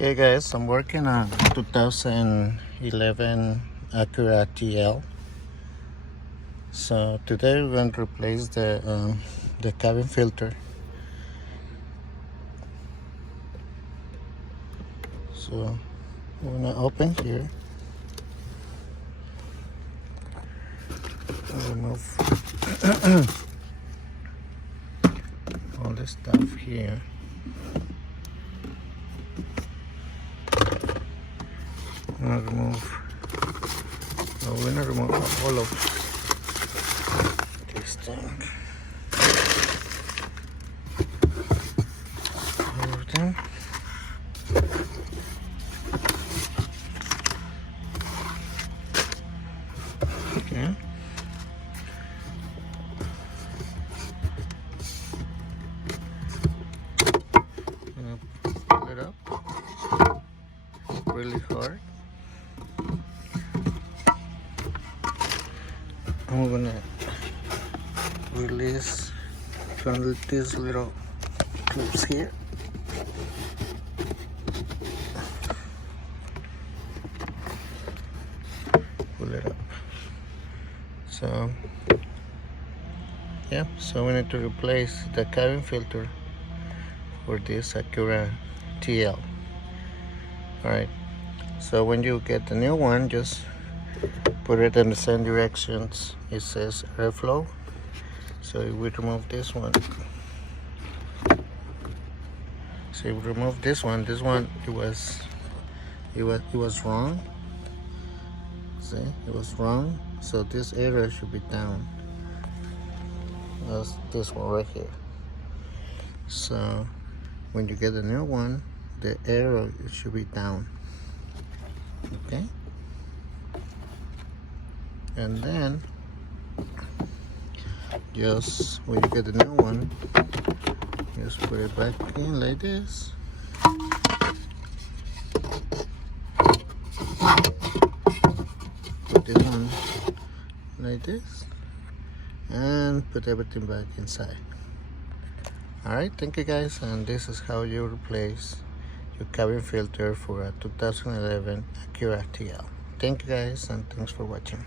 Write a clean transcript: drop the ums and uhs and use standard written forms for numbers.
Okay guys, I'm working on 2011 ACURA TL. So today we're going to replace the cabin filter. So we're gonna open here, remove all the stuff here. We're gonna remove all of this thing. Everything. Okay. Gonna pull it up really hard. And we're gonna release from these little clips here. Pull it up. So yeah, so we need to replace the cabin filter for this ACURA TL. Alright, so when you get the new one, just put it in the same directions. It says airflow. So we remove this one. So we remove this one. This one it was wrong. See, it was wrong. So this area should be down. That's this one right here. So when you get the new one, the arrow it should be down. Okay. And then just when you get the new one, just put it back in like this. Put this one like this and put everything back inside. Alright, thank you guys, and this is how you replace your cabin filter for a 2011 ACURA TL. Thank you guys, and thanks for watching.